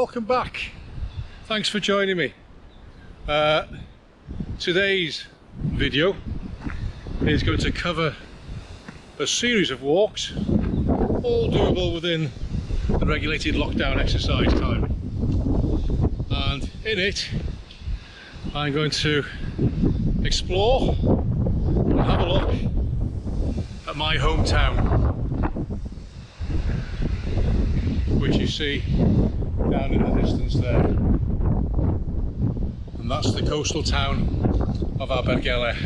welcome back. Thanks for joining me. Today's video is going to cover a series of walks, all doable within the regulated lockdown exercise time. And in it, I'm going to explore and have a look at my hometown, which you see down in the distance there. And that's the coastal town of Abergele.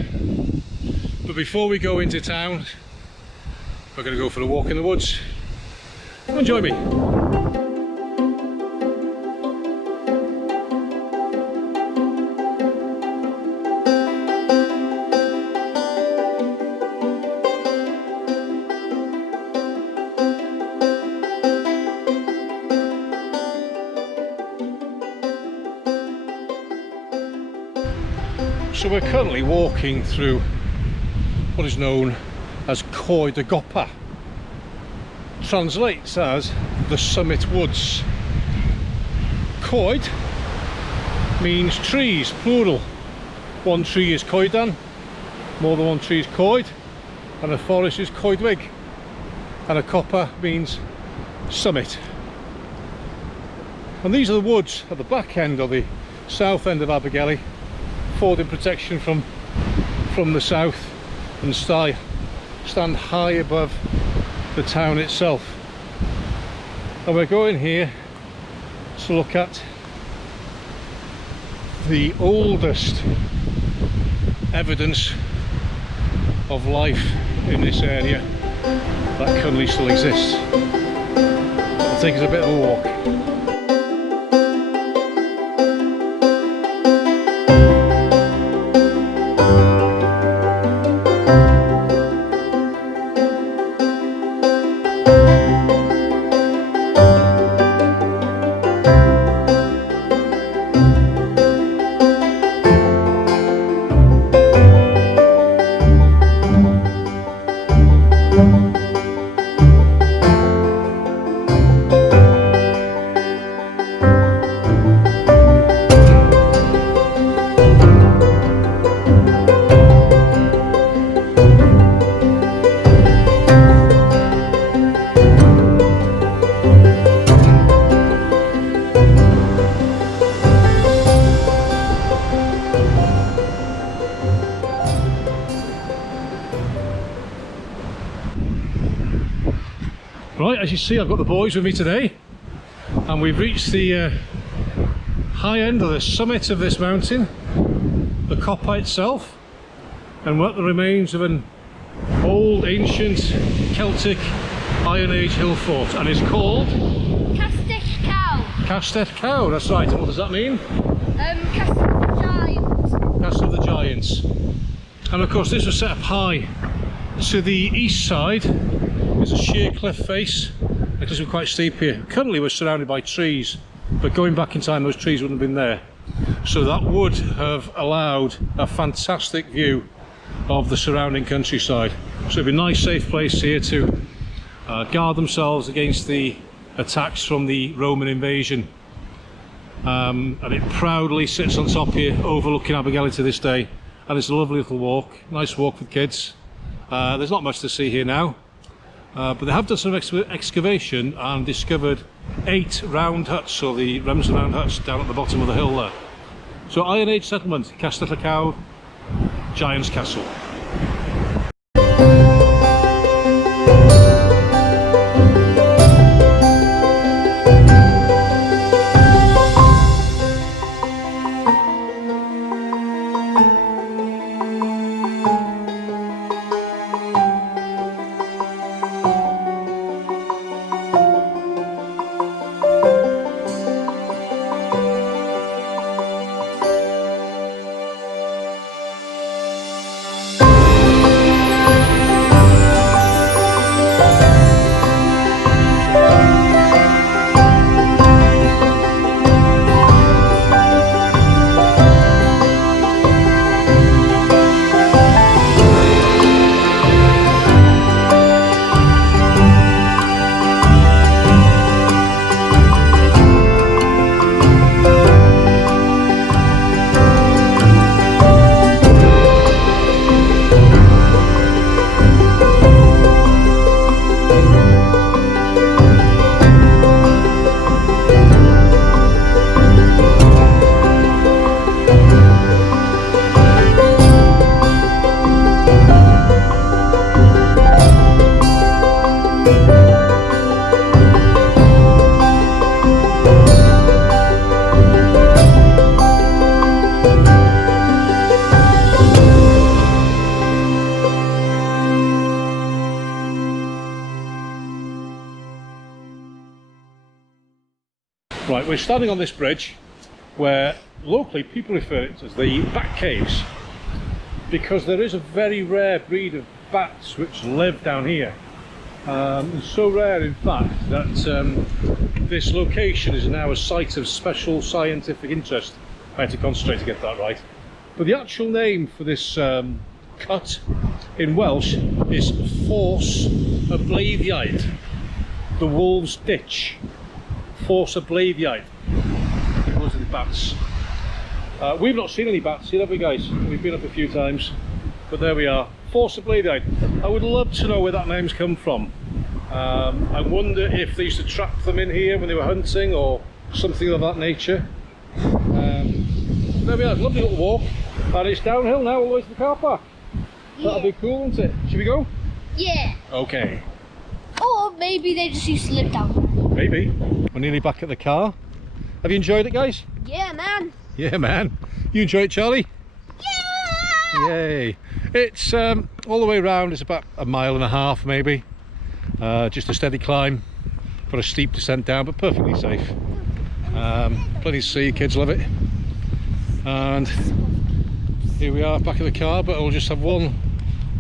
But before we go into town, we're going to go for a walk in the woods. Come and join me. So we're currently walking through what is known as Coed, Gopa. Translates as the summit woods. Coed means trees, plural. One tree is coedan, more than one tree is coed, and a forest is coedwig, and a copa means summit. And these are the woods at the back end or the south end of Abergele, affording protection from the south and stand high above the town itself. And we're going here to look at the oldest evidence of life in this area that currently still exists. It'll take us a bit of a walk. Right, as you see, I've got the boys with me today, and we've reached the high end of the summit of this mountain, the Copa itself, and we're at the remains of an old, ancient Celtic Iron Age hill fort, and it's called Castell Cow. Castell Cow. That's right. And what does that mean? Castle of the Giants. Castle of the Giants. And of course, this was set up high. To the east side is a sheer cliff face, because we're quite steep here. Currently we're surrounded by trees, but going back in time those trees wouldn't have been there. So that would have allowed a fantastic view of the surrounding countryside. So it'd be a nice safe place here to guard themselves against the attacks from the Roman invasion. And it proudly sits on top here overlooking Abergele to this day, and it's a lovely little walk, nice walk for kids. There's not much to see here now. But they have done some excavation and discovered 8 round huts, or the Remsen round huts, down at the bottom of the hill there. So Iron Age settlement, Castell Coed, Giant's Castle. we're standing on this bridge where locally people refer it as the bat caves, because there is a very rare breed of bats which live down here. It's so rare in fact that this location is now a site of special scientific interest. I had to concentrate to get that right. But the actual name for this cut in Welsh is Force Ablaethiaid, the Wolves Ditch. Force Ablaethiaid. Those are the bats. We've not seen any bats here, have we guys? We've been up a few times, but there we are. Force Ablaethiaid. I would love to know where that name's come from. I wonder if they used to trap them in here when they were hunting or something of that nature. There we are, lovely little walk, and it's downhill now all the way to the car park. Yeah. That'll be cool, won't it? Should we go? Yeah. Okay. Or maybe they just used to live down there. Maybe. We're nearly back at the car. Have you enjoyed it, guys? Yeah, man. Yeah, man. You enjoy it, Charlie? Yeah. Yay. It's all the way around, it's about 1.5 miles maybe. Just a steady climb for a steep descent down, but perfectly safe. Plenty to see, kids love it. And here we are back at the car, but we'll just have one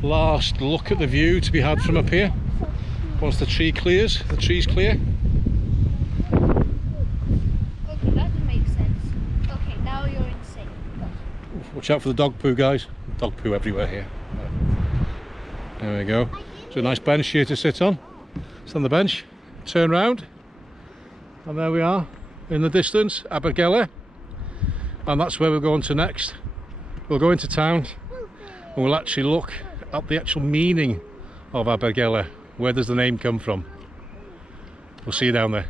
last look at the view to be had from up here once the trees clear. Okay, that doesn't make sense. Okay, now you're insane. Watch out for the dog poo, guys. Dog poo everywhere here. There we go. It's a nice bench here to sit on. Sit on the bench, turn round, and there we are in the distance, Abergele. And that's where we're going to next. We'll go into town and we'll actually look at the actual meaning of Abergele. Where does the name come from? We'll see you down there.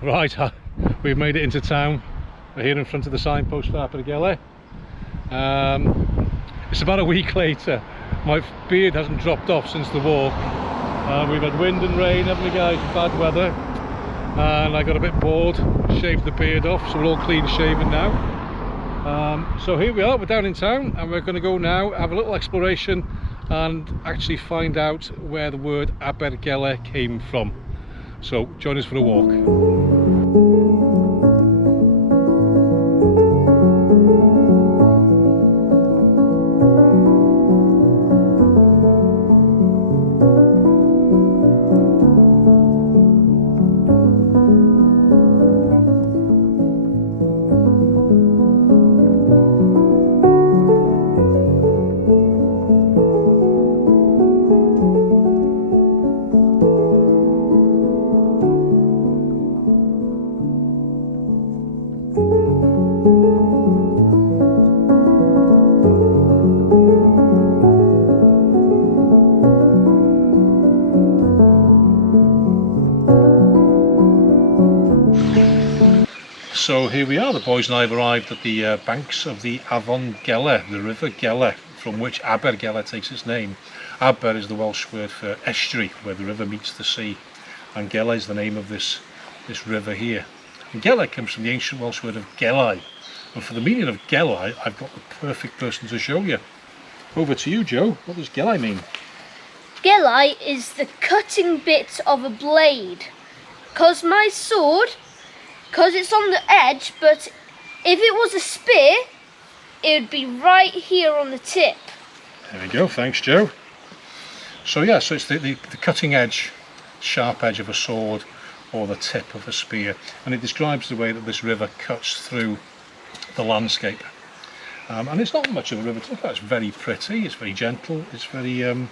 Right, we've made it into town. We're here in front of the signpost for Abergele. It's about a week later. My beard hasn't dropped off since the walk. We've had wind and rain, haven't we guys? Bad weather. And I got a bit bored, shaved the beard off, so we're all clean shaven now. So here we are, we're down in town, and we're going to go now, have a little exploration and actually find out where the word Abergele came from. So join us for a walk. So here we are, the boys and I have arrived at the banks of the Afon Gele, the river Gele, from which Abergele takes its name. Aber is the Welsh word for estuary, where the river meets the sea, and Gele is the name of this river here. And Gele comes from the ancient Welsh word of Gele, and for the meaning of Gele, I've got the perfect person to show you. Over to you, Joe. What does Gele mean? Gele is the cutting bit of a blade. Because my sword, because it's on the edge, but if it was a spear, it would be right here on the tip. There we go, thanks Joe. So yeah, so it's the cutting edge, sharp edge of a sword or the tip of a spear, and it describes the way that this river cuts through the landscape. And it's not much of a river to look at. It's very pretty, it's very gentle, it's very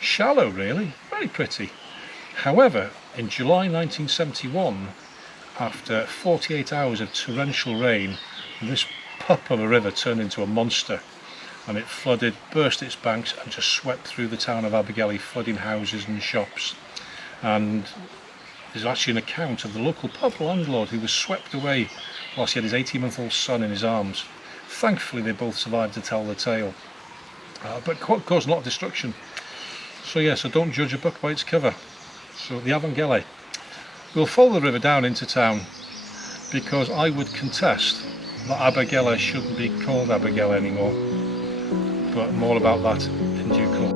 shallow really, very pretty. However, in July 1971, after 48 hours of torrential rain, this pup of a river turned into a monster, and it flooded, burst its banks and just swept through the town of Abergele, flooding houses and shops. And there's actually an account of the local pub landlord who was swept away whilst he had his 18-month-old son in his arms. Thankfully they both survived to tell the tale. but caused a lot of destruction. So yeah, so don't judge a book by its cover. So the Abergele. We'll follow the river down into town, because I would contest that Abergele shouldn't be called Abergele anymore. But more about that in due course.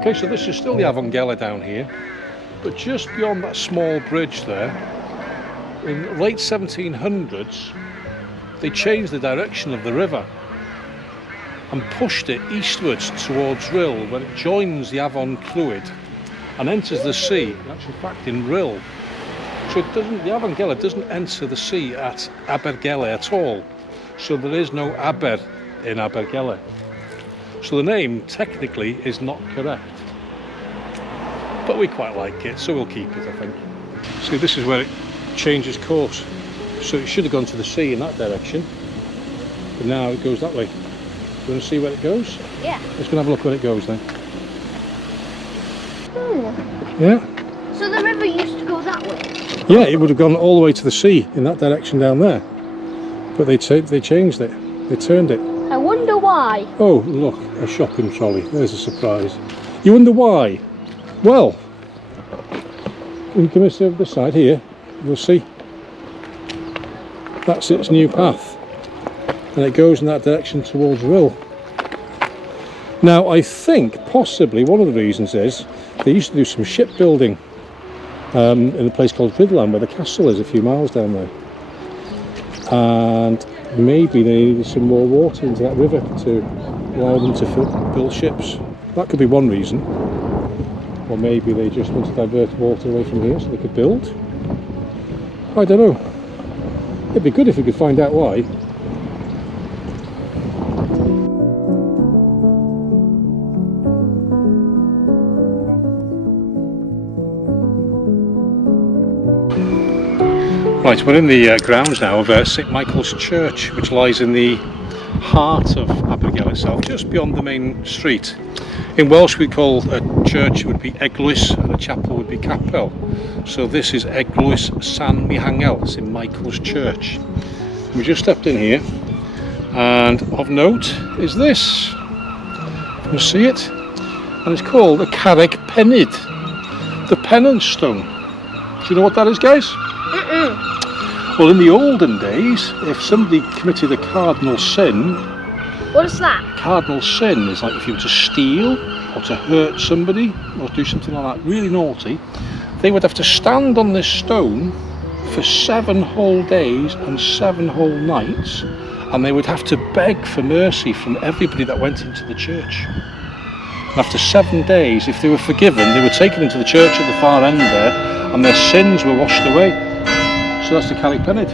Okay, so this is still the Abergele down here, but just beyond that small bridge there, in the late 1700s, they changed the direction of the river and pushed it eastwards towards Rhyl, when it joins the Avon Coed and enters the sea, in actual fact in Rhyl. So it doesn't, the Abergele doesn't enter the sea at Abergele at all, so there is no Aber in Abergele. So the name technically is not correct, but we quite like it, so we'll keep it, I think. See, this is where it changes course. So it should have gone to the sea in that direction, but now it goes that way. You want to see where it goes? Yeah. Let's go and have a look where it goes then. Hmm. Yeah? So the river used to go that way? Yeah, it would have gone all the way to the sea in that direction down there. But they changed it. They turned it. I wonder why. Oh, look, a shopping trolley. There's a surprise. You wonder why? Well, when you come over the side here, you'll see that's its new path, and it goes in that direction towards Rhyl. Now, I think possibly one of the reasons is they used to do some shipbuilding in a place called Rydlan, where the castle is a few miles down there, and maybe they needed some more water into that river to allow them to build ships. That could be one reason. Or maybe they just want to divert water away from here so they could build. I don't know. It'd be good if we could find out why. Right, we're in the grounds now of St Michael's Church, which lies in the heart of Abergele itself, just beyond the main street. In Welsh we call a church would be eglwys and a chapel would be capel. So this is Eglwys San Mihangel, St Michael's Church. We just stepped in here, and of note is this. You see it? And it's called the Carreg Pennyd, the penance stone. Do you know what that is, guys? Well, in the olden days, if somebody committed a cardinal sin. What is that? Cardinal sin is like if you were to steal or to hurt somebody or do something like that really naughty, they would have to stand on this stone for 7 whole days and 7 whole nights, and they would have to beg for mercy from everybody that went into the church. And after 7 days, if they were forgiven, they were taken into the church at the far end there, and their sins were washed away. So that's the Carreg Pennyd.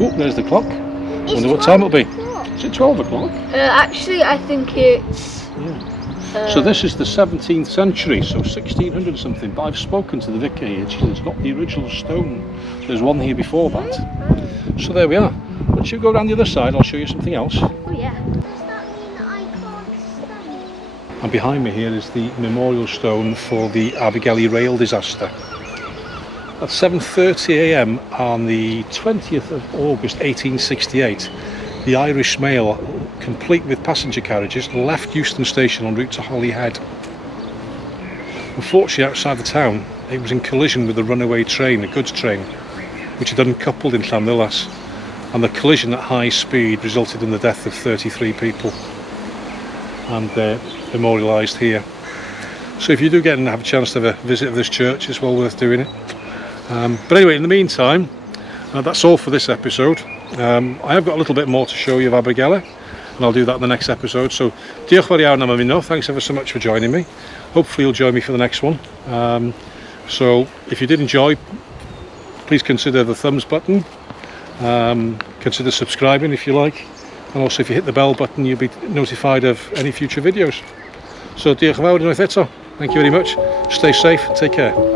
Oh, there's the clock. I wonder what time it'll be. Is it 12 o'clock? Actually, I think it's... Yeah. So this is the 17th century, so 1600 something, but I've spoken to the vicar here. She said it's not the original stone. There's one here before that. So there we are. Once you go around the other side, I'll show you something else. Oh yeah. Does that mean I can't stand? And behind me here is the memorial stone for the Abergele rail disaster. At 7:30 AM on the 20th of August 1868, the Irish mail, complete with passenger carriages, left Euston Station en route to Holyhead. Unfortunately, outside the town, it was in collision with a runaway train, a goods train, which had uncoupled in Llanvillas, and the collision at high speed resulted in the death of 33 people, and they're memorialised here. So if you do get and have a chance to have a visit of this church, it's well worth doing it. But anyway, in the meantime, that's all for this episode. I have got a little bit more to show you of Abergele, and I'll do that in the next episode. So, diolch fawr iawn am ymuno. Thanks ever so much for joining me. Hopefully you'll join me for the next one. So if you did enjoy, please consider the thumbs button. Consider subscribing if you like, and also if you hit the bell button, you'll be notified of any future videos. So diolch yn fawr unwaith eto. Thank you very much. Stay safe. Take care.